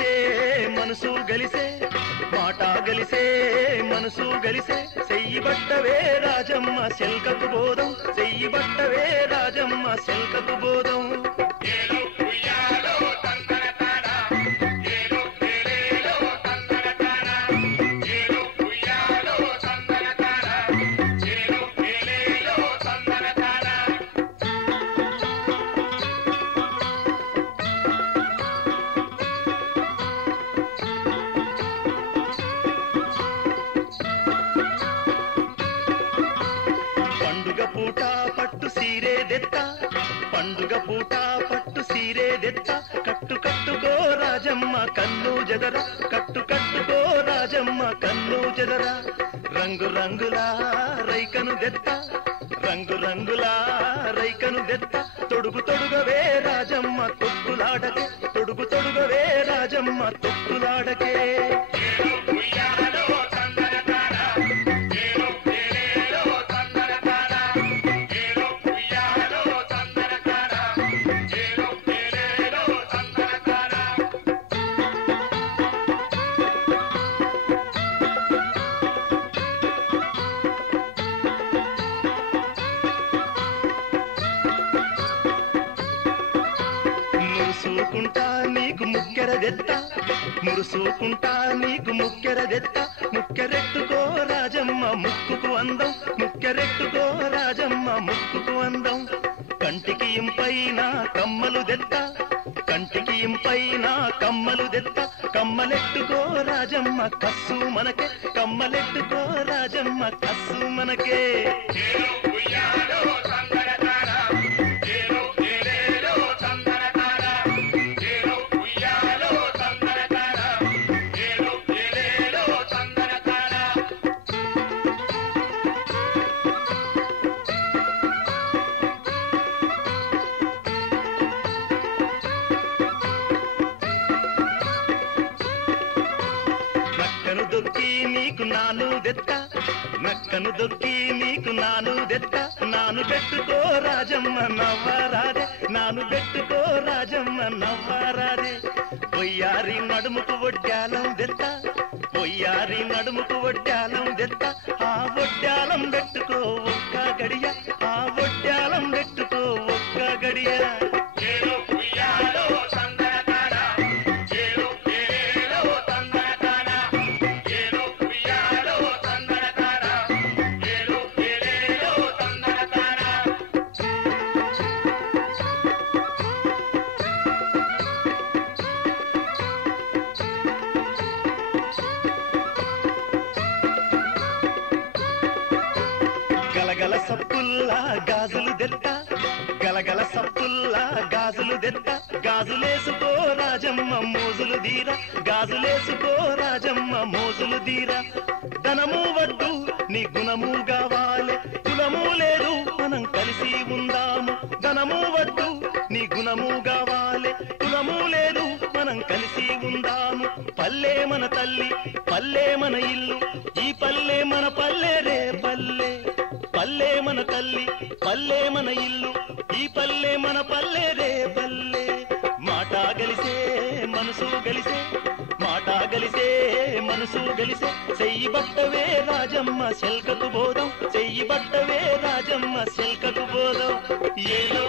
గలిసే మనసు గలిసే మాట గలిసే మనసు గలిసే చెయ్యి బట్టవే రాజమ్మ శల్కకు బోధం చెయ్యి బట్టవే రాజమ్మ శల్కకు బోధం పండుగ పూట పట్టు సీరేదెత్త పండుగ పూట పట్టు సీరేదెత్త కట్టు కట్టుకో రాజమ్మ కన్ను జదర కట్టు కట్టుకో రాజమ్మ కన్ను జదర రంగు రంగులా రైకను దెత్త రంగు రంగులా రైకను దెత్త తొడుగు తొడుగవే రాజమ్మ తొక్కులాడకే తొడుగు తొడుగవే రాజమ్మ తొక్కులాడకే మురుసుకుంటా నీకు ముక్కెరదెత్త మురుసుకుంటా నీకు ముక్కెరదెత్త ముక్కెరెట్టుకో రాజమ్మ ముక్కుకు అందం ముక్కెరెట్టుకో రాజమ్మ ముక్కుకు అందం కంటికి ఇంపైన కమ్మలు దెత్త కంటికి ఇంపైన కమ్మలు దెత్త కమ్మలెట్టుకో రాజమ్మ కస్సు మనకే కమ్మలెట్టుకో రాజమ్మ కస్సు మనకే నక్కను దొక్కి నీకు నాను దెత్త నక్కను దొక్కి నీకు నాను దెత్త నాను పెట్టుకో రాజమ్మ నవ్వారాదే నాను పెట్టుకో రాజమ్మ నవ్వారాదే పొయ్యారి నడుముకు వడ్డాలం దెత్త పొయ్యారి నడుముకు వడ్డాలం దెత్త ఆ వడ్డాలం పెట్టుకో ఒక్క గడియ ఆ వడ్డాలం పెట్టుకో ఒక్క గడియ గలగల సప్పుల్లా గాజులు దెత్త గలగల సప్పుల్లా గాజులు దెత్త గాజులేసుకో రాజమ్మ మోజులు దీర గాజులేసుకో రాజమ్మ మోజులు దీర ధనము వడ్డు నీ గుణము కావాలి కులము లేదు మనం కలిసి ఉందాము ధనము వడ్డు నీ గుణము కావాలి కులము లేదు మనం కలిసి ఉందాము పల్లె మన తల్లి పల్లె మన ఇల్లు ఈ పల్లె మన పల్లె రే పల్లె పల్లె మన తల్లి పల్లె మన ఇల్లు ఈ పల్లె మన పల్లె రే పల్లె మాట గలిసే మనసు గలిసే మాట గలిసే మనసు గలిసే చెయ్యి బట్టవే రాజమ్మ శల్కకు బోధం చెయ్యి బట్టవే రాజమ్మ శల్కకు బోధం ఏలో